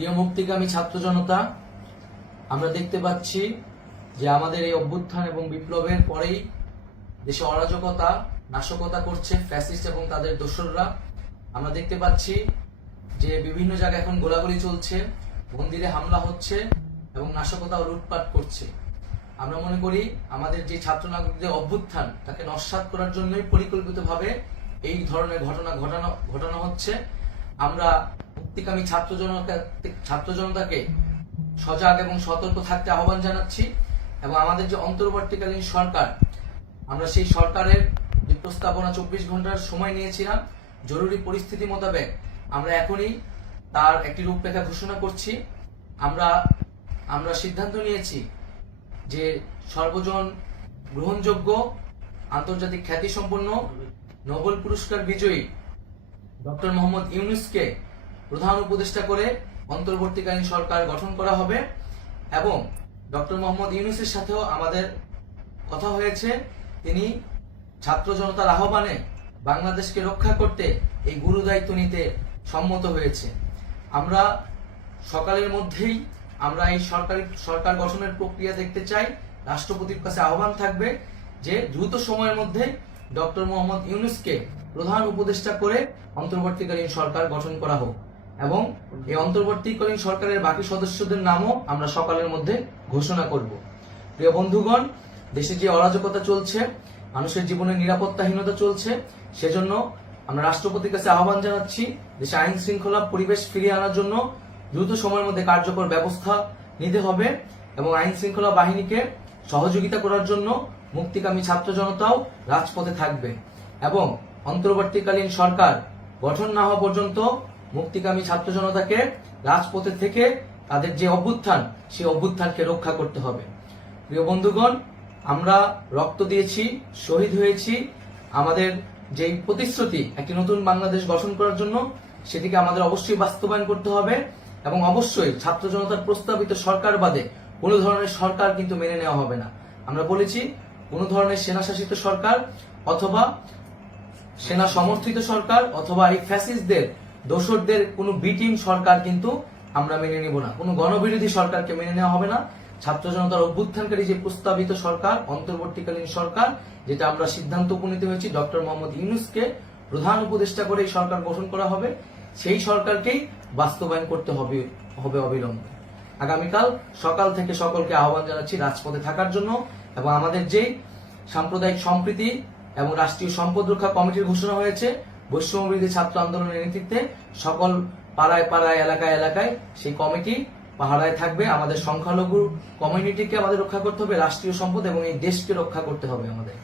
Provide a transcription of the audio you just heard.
প্রিয় মুক্তিকামী ছাত্র জনতা, আমরা দেখতে পাচ্ছি যে আমাদের এই অভ্যুত্থান এবং বিপ্লবের পরেই দেশে অরাজকতা নাশকতা করছে ফ্যাসিস্ট এবং তাদের দোসররা। আমরা দেখতে পাচ্ছি যে বিভিন্ন জায়গায় এখন গোলাগুলি চলছে, মন্দিরে হামলা হচ্ছে এবং নাশকতা ও লুটপাট করছে। আমরা মনে করি আমাদের যে ছাত্র নাগরিকদের অভ্যুত্থান তাকে নস্যাৎ করার জন্যই পরিকল্পিতভাবে এই ধরনের ঘটনা ঘটানো হচ্ছে। আমরা মুক্তিকামী ছাত্র জনতাকে সজাগ এবং সতর্ক থাকতে আহ্বান জানাচ্ছি এবং আমাদের যে অন্তর্বর্তীকালীন সরকার, আমরা সেই সরকারের যে প্রস্তাবনা 24 ঘন্টার সময় নিয়েছিলাম, জরুরি পরিস্থিতি মোতাবেক আমরা এখনই তার একটি রূপরেখা ঘোষণা করছি। আমরা সিদ্ধান্ত নিয়েছি যে সর্বজন গ্রহণযোগ্য আন্তর্জাতিক খ্যাতিসম্পন্ন নোবেল পুরস্কার বিজয়ী ডক্টর মোহাম্মদ ইউনূসকে প্রধান উপদেষ্টা করে অন্তর্বর্তীকালীন সরকার গঠন করা হবে এবং ডক্টর মোহাম্মদ ইউনূসের সাথেও আমাদের কথা হয়েছে। তিনি ছাত্র জনতার আহ্বানে বাংলাদেশকে রক্ষা করতে এই গুরু দায়িত্ব নিতে সম্মত হয়েছে। আমরা সকালের মধ্যেই আমরা এই সরকার গঠনের প্রক্রিয়া দেখতে চাই। রাষ্ট্রপতির কাছে আহ্বান থাকবে যে দ্রুত সময়ের মধ্যে ডক্টর মোহাম্মদ ইউনূসকে প্রধান উপদেষ্টা করে অন্তর্বর্তীকালীন সরকার গঠন করা হোক এবং এই অন্তর্বর্তীকালীন সরকারের বাকি সদস্যদের নামও আমরা সকালের মধ্যে ঘোষণা করব। প্রিয় বন্ধুগণ, দেশে যে অরাজকতা চলছে, মানুষের জীবনের নিরাপত্তাহীনতা চলছে, সেজন্য আমরা রাষ্ট্রপতির কাছে আহ্বান জানাচ্ছি দেশে আইন শৃঙ্খলা পরিবেশ ফিরিয়ে আনার জন্য দ্রুত সময়ের মধ্যে কার্যকর ব্যবস্থা নিতে হবে এবং আইন শৃঙ্খলা বাহিনীকে সহযোগিতা করার জন্য মুক্তিকামী ছাত্র জনতাও রাজপথে থাকবে এবং অন্তর্বর্তীকালীন সরকার গঠন না হওয়া পর্যন্ত মুক্তিকামী ছাত্র জনতাকে রাজপথে থেকে তাদের যে অভ্যুত্থান, সেই অভ্যুত্থানকে রক্ষা করতে হবে। প্রিয় বন্ধুগণ, আমরা রক্ত দিয়েছি, শহীদ হয়েছি। আমাদের যে প্রতিশ্রুতি একটি নতুন বাংলাদেশ গঠন করার জন্য, সেটিকে আমাদের অবশ্যই বাস্তবায়ন করতে হবে এবং অবশ্যই ছাত্র জনতার প্রস্তাবিত সরকার বাদে কোনো ধরনের সরকার কিন্তু মেনে নেওয়া হবে না। আমরা বলেছি কোনো ধরনের সেনা শাসিত সরকার অথবা সেনা সমর্থিত সরকার অথবা এই ফ্যাসিস্টদের দোসরদের কোনো বিটিম সরকার কিন্তু আমরা মেনে নেব না। কোনো গণবিরোধী সরকারকে মেনে নেওয়া হবে না। ছাত্র জনতার অভ্যুত্থানকারী যে প্রস্তাবিত সরকার, অন্তর্বর্তীকালীন সরকার, যেটা আমরা সিদ্ধান্ত উপনীত হয়েছি ডক্টর মোহাম্মদ ইউনূসকে প্রধান উপদেষ্টা করে এই সরকার গঠন করা হবে, সেই সরকারকেই বাস্তবায়ন করতে হবে অবিলম্বে। আগামীকাল সকাল থেকে সকলকে আহ্বান জানাচ্ছি রাজপথে থাকার জন্য এবং আমাদের যে সাম্প্রদায়িক সম্প্রীতি এবং রাষ্ট্রীয় সম্পদ রক্ষা কমিটির ঘোষণা হয়েছে বৈষম্যবিরোধী ছাত্র আন্দোলনের নেতৃত্বে, সকল পাড়ায় পাড়ায় এলাকায় এলাকায় সেই কমিটি পাহারায় থাকবে। আমাদের সংখ্যালঘু কমিউনিটিকে আমাদের রক্ষা করতে হবে, রাষ্ট্রীয় সম্পদ এবং এই দেশকে রক্ষা করতে হবে আমাদের।